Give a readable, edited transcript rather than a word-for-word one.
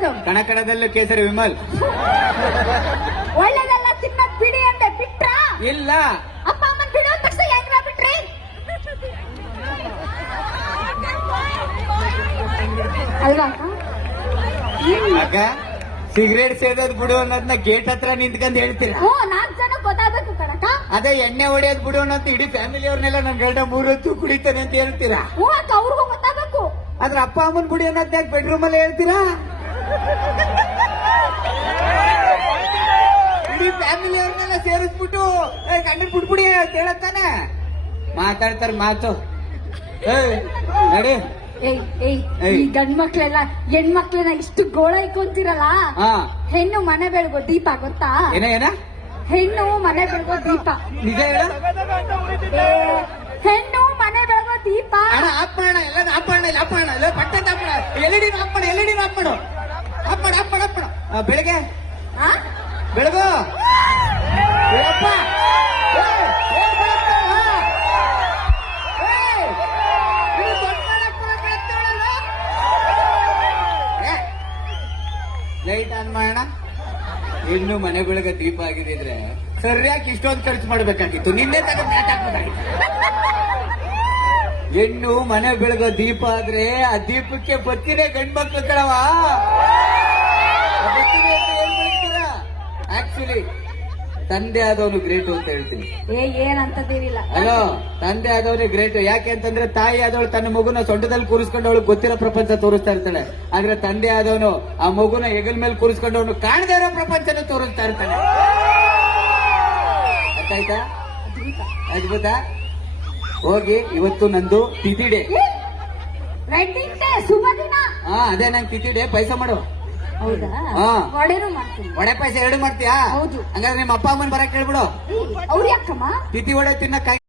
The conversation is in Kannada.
ಏನದು ಕಣಕಣದಲ್ಲೂ ಕೇಸರಿ ವಿಮಲ್. ಒಳ್ಳೇದೆಲ್ಲ ತಿನ್ನಕ್ ಬಿಡಿ ಅಂದೆ ಬಿಟ್ರಾ? ಇಲ್ಲ. ಅಪ್ಪ ಅಮ್ಮನ್ ಬಿಡೋ ತಕ್ಷಣ ಹೆಂಗ್ರ ಬಿಟ್ರಿ? ಅಲ್ವಾ ಅಕ್ಕ ಸಿಗರೇಟ್ ಸೇದೋದ್ ಬಿಡು ಅನ್ನೋದನ್ನ ಗೇಟ್ ಹತ್ರ ನಿಂತ್ಕೊಂಡ್ ಹೇಳ್ತೀರಾ? ಹ್ಞೂ 4 ಜನ ಗೊತ್ತಾಗಬೇಕು ಕಣಕ. ಅದೇ ಎಣ್ಣೆ ಹೊಡೆಯೋದ್ ಬಿಡು ಅನ್ನೋದು ಇಡೀ ಫ್ಯಾಮಿಲಿ ಅವ್ರನ್ನೆಲ್ಲ ನನ್ ಗಂಡ 3 ಹೊತ್ತು ಕುಡಿತಾನೆ ಅಂತ ಹೇಳ್ತೀರಾ? ಹ್ಞೂ ಅಕ್ಕ ಅವ್ರಿಗೂ ಗೊತ್ತಾಗಬೇಕು. ಆದ್ರೆ ಅಪ್ಪ ಅಮ್ಮನ್ ಬಿಡಿ ಅನ್ನೋದ್ ಯಾಕೆ ಬೆಡ್ರೂಮ್ ಅಲ್ಲಿ ಹೇಳ್ತೀರಾ? ಇಡೀ ಫ್ಯಾಮಿಲಿ ಅವ್ರನ್ನೆಲ್ಲ ಸೇರಿಸ್ಬಿಟ್ಟು ಗಂಡನ್ ಬಿಟ್ಬಿಡಿ ಅಂತ ಹೇಳತ್ತಾನೆ ಮಾತಾಡ್ತಾರ ಮಾತು. ನಡಿ. ಈ ಗಂಡ್ ಮಕ್ಳೆಲ್ಲ ಹೆಣ್ಮಕ್ಳನ್ನ ಇಷ್ಟು ಗೋಳ ಇಕ್ಕೊಂತೀರಲ್ಲ. ಹೆಣ್ಣು ಮನೆ ಬೆಳಗೋ ದೀಪ ಗೊತ್ತಾ? ಏನ ಹೆಣ್ಣು ಮನೆ ಬೆಳಗೋ ದೀಪ. ನಿಜ ಹೇಳ. ಹೆಣ್ಣು ಮನೆ ಬೆಳಗೋ ದೀಪ. ಅಪ್ಪಣ ಎಲ್ಲ ಅಪ್ಪಣ ಇಲ್ಲ ಅಪ್ಪಣ ಇಲ್ಲ ಪಟ್ಟದ ಅಪ್ಪಣ ಎಲ್ಲಿಡಿ ಅಪ್ಪಣ ಅಪ್ಪಣ ಬೆಳಗ್ಗೆ ಬೆಳಗು ಲೈಟ್ ಆನ್ ಮಾಡೋಣ. ಇನ್ನು ಮನೆ ಬೆಳಗ್ಗೆ ದೀಪ ಆಗಿದ್ರೆ ಸರಿಯಾಗಿ ಇಷ್ಟೊಂದು ಖರ್ಚು ಮಾಡ್ಬೇಕಾಗಿತ್ತು. ನಿನ್ನೆ ತಗೊಂಡು ಮ್ಯಾಟ್ ಹಾಕ್ಬೇಕಾಗಿತ್ತು. ಹೆಣ್ಣು ಮನೆ ಬೆಳಗೋ ದೀಪ ಆದ್ರೆ ಆ ದೀಪಕ್ಕೆ ಬತ್ತಿನೇ ಗಂಡ್ ಮಕ್ಳು ಕಣವ. ಆಕ್ಚುಲಿ ತಂದೆ ಆದವನು ಗ್ರೇಟು ಅಂತ ಹೇಳ್ತೀನಿ. ಏನಂತದೇನಿಲ್ಲ. ಅಲೋ, ತಂದೆ ಆದವನೇ ಗ್ರೇಟ್. ಯಾಕೆ ಅಂತಂದ್ರೆ ತಾಯಿ ಆದವಳು ತನ್ನ ಮಗುನ ಸೊಂಟದಲ್ಲಿ ಕೂರಿಸ್ಕೊಂಡು ಅವಳು ಗೊತ್ತಿರೋ ಪ್ರಪಂಚ ತೋರಿಸ್ತಾ ಇರ್ತಾಳೆ. ಆದ್ರೆ ತಂದೆ ಆದವನು ಆ ಮಗುನ ಹೆಗಲ್ ಮೇಲೆ ಕೂರಿಸ್ಕೊಂಡು ಅವನು ಕಾಣದೇ ಇರೋ ಪ್ರಪಂಚನ ತೋರಿಸ್ತಾ ಇರ್ತಾನೆ. ಅರ್ಥಾಯ್ತಾ? ಅದ್ಭುತ. ಹೋಗಿ ಇವತ್ತು ನಂದು ತಿಥಿ ಡೇ. ವೆಡ್ಡಿಂಗ್ ಡೇ, ಶುಭ ದಿನ. ಅದೇ ನಂಗೆ ತಿಥಿ ಡೇ. ಪೈಸಾ ಮಾಡು. ಹೌದಾ? ಒಡೆನೂ ಮಾಡ್ತೀನಿ. ಒಡೆ ಪೈಸೆ 2 ಮಾಡ್ತೀಯಾ? ಹೌದು. ಹಂಗಾದ್ರೆ ನಿಮ್ಮ ಅಪ್ಪ ಅಮ್ಮನ್ ಬರಕ್ ಹೇಳ್ಬಿಡು. ಅವ್ರು ಯಾಕಮ್ಮ ತಿಥಿ ಒಡೆ ತಿನ್ನಕ್